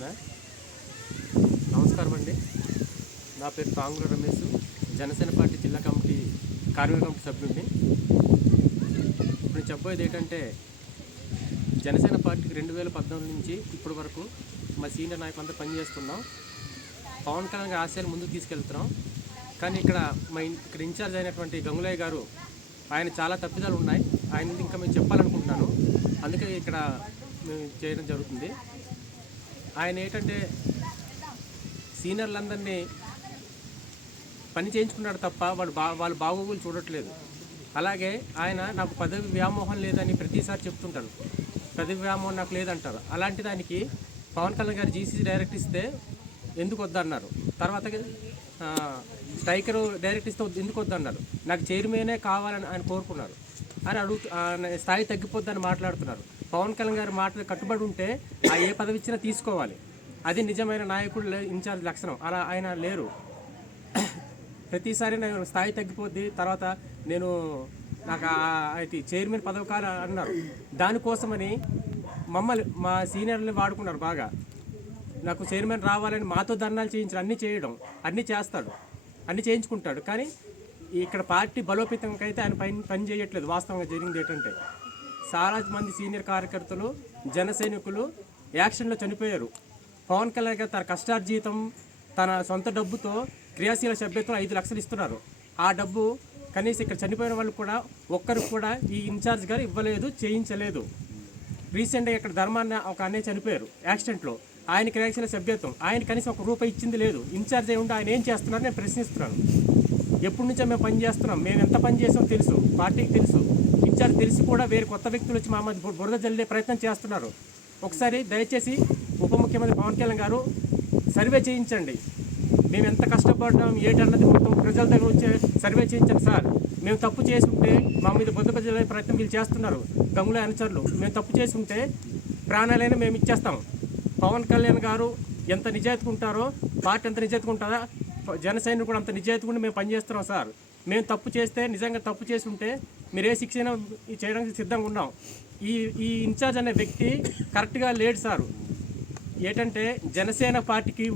ఓకేనా? నమస్కారం అండి. నా పేరు తాంగుల రమేష్, జనసేన పార్టీ జిల్లా కమిటీ కార్మిక కమిటీ సభ్యుడిని. ఇప్పుడు చెప్పబోయేది ఏంటంటే, జనసేన పార్టీకి 2014 నుంచి ఇప్పటి వరకు మా సీనియర్ నాయకులంతా పనిచేస్తున్నాం. పవన్ కళ్యాణ్ గారి ఆశయాలు ముందుకు తీసుకెళ్తున్నాం. కానీ ఇక్కడ ఇన్ఛార్జ్ అయినటువంటి గంగులయ్య గారు, ఆయన చాలా తప్పిదాలు ఉన్నాయి. ఆయన ఇంకా మేము చెప్పాలనుకుంటున్నాను, అందుకే ఇక్కడ మేము చేయడం జరుగుతుంది. ఆయన ఏంటంటే సీనియర్లందరినీ పని చేయించుకున్నాడు తప్ప వాళ్ళు బాగోగులు చూడట్లేదు. అలాగే ఆయన నాకు పదవి వ్యామోహం లేదని ప్రతిసారి చెప్తుంటారు. పదవి వ్యామోహం నాకు లేదంటారు. అలాంటి దానికి పవన్ కళ్యాణ్ గారు జీసీ డైరెక్ట్ ఇస్తే ఎందుకు వద్దన్నారు. తర్వాత స్ట్రైకర్ డైరెక్ట్ ఇస్తే ఎందుకు వద్దన్నారు. నాకు చైర్మనే కావాలని ఆయన కోరుకున్నారు అని స్థాయి తగ్గిపోద్దని మాట్లాడుతున్నారు. పవన్ కళ్యాణ్ గారి మాట కట్టుబడి ఉంటే ఆ ఏ పదవి ఇచ్చినా తీసుకోవాలి. అది నిజమైన నాయకుడు ఇన్ఛార్జ్ లక్షణం. అలా ఆయన లేరు. ప్రతిసారి నేను స్థాయి తగ్గిపోద్ది, తర్వాత నాకు అయితే చైర్మన్ పదవి కాదు అన్నారు. దానికోసమని మా సీనియర్ని వాడుకున్నారు బాగా. నాకు చైర్మన్ రావాలని మాతో ధర్నాలు చేయించారు. అన్నీ చేయడం, అన్నీ చేస్తాడు, అన్నీ చేయించుకుంటాడు. కానీ ఇక్కడ పార్టీ బలోపేతంగా అయితే ఆయన పని చేయట్లేదు. వాస్తవంగా జరిగింది ఏంటంటే, చాలా మంది సీనియర్ కార్యకర్తలు, జన సైనికులు యాక్షన్లో చనిపోయారు. పవన్ కళ్యాణ్ గారు తన కష్టార్జితం, తన సొంత డబ్బుతో క్రియాశీల సభ్యత్వం 5 లక్షలు ఇస్తున్నారు. ఆ డబ్బు కనీసం ఇక్కడ చనిపోయిన వాళ్ళు కూడా ఒక్కరికి కూడా ఈ ఇన్ఛార్జ్ గారు ఇవ్వలేదు, చేయించలేదు. రీసెంట్గా ఇక్కడ ధర్మాన్ని ఒక అన్నయ్య చనిపోయారు యాక్సిడెంట్లో. ఆయన క్రియాశీల సభ్యత్వం, ఆయన కనీసం ₹1 ఇచ్చింది లేదు. ఇన్ఛార్జ్ అయి ఉండి ఆయన ఏం చేస్తున్నారో నేను ప్రశ్నిస్తున్నాను. ఎప్పటి నుంచో మేము పని చేస్తున్నాం, మేము ఎంత పని చేసామో తెలుసు, పార్టీకి తెలుసు. ఇన్ఛార్జ్ తెలిసి కూడా వేరే కొత్త వ్యక్తులు వచ్చి మా మధ్య బురద జల్లే ప్రయత్నం చేస్తున్నారు. ఒకసారి దయచేసి ఉప ముఖ్యమంత్రి పవన్ కళ్యాణ్ గారు సర్వే చేయించండి. మేము ఎంత కష్టపడ్డాం ఏటన్నది మొత్తం ప్రజల దగ్గర వచ్చే సర్వే చేయించండి సార్. మేము తప్పు చేసి ఉంటే మా మీద బురద జల్లే ప్రయత్నం వీళ్ళు చేస్తున్నారు గంగుల అనుచరులు. మేము తప్పు చేసి ఉంటే ప్రాణాలైనా మేము ఇచ్చేస్తాం. పవన్ కళ్యాణ్ గారు ఎంత నిజాయితీగా ఉంటారో, పార్టీ ఎంత నిజాయితీగా ఉంటుందా, జన సైనికులు కూడా అంత నిజాయితీగా మేము పనిచేస్తున్నాం సార్. మేము తప్పు చేస్తే, నిజంగా తప్పు చేసి ఉంటే మీరు ఏ శిక్ష అయినా చేయడానికి సిద్ధంగా ఉన్నాం. ఈ ఇన్ఛార్జ్ అనే వ్యక్తి కరెక్ట్గా లేడు సార్. ఏంటంటే జనసేన పార్టీకి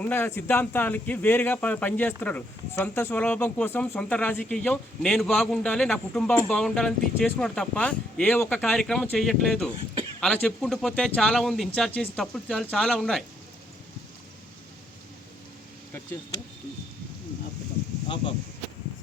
ఉన్న సిద్ధాంతాలకి వేరుగా పనిచేస్తున్నారు. సొంత స్వలాభం కోసం, సొంత రాజకీయం, నేను బాగుండాలి, నా కుటుంబం బాగుండాలని చేసుకున్నాడు తప్ప ఏ ఒక్క కార్యక్రమం చేయట్లేదు. అలా చెప్పుకుంటూ పోతే చాలా ఉంది. ఇన్ఛార్జ్ చేసిన తప్పులు చాలా ఉన్నాయి. కట్ చేస్తే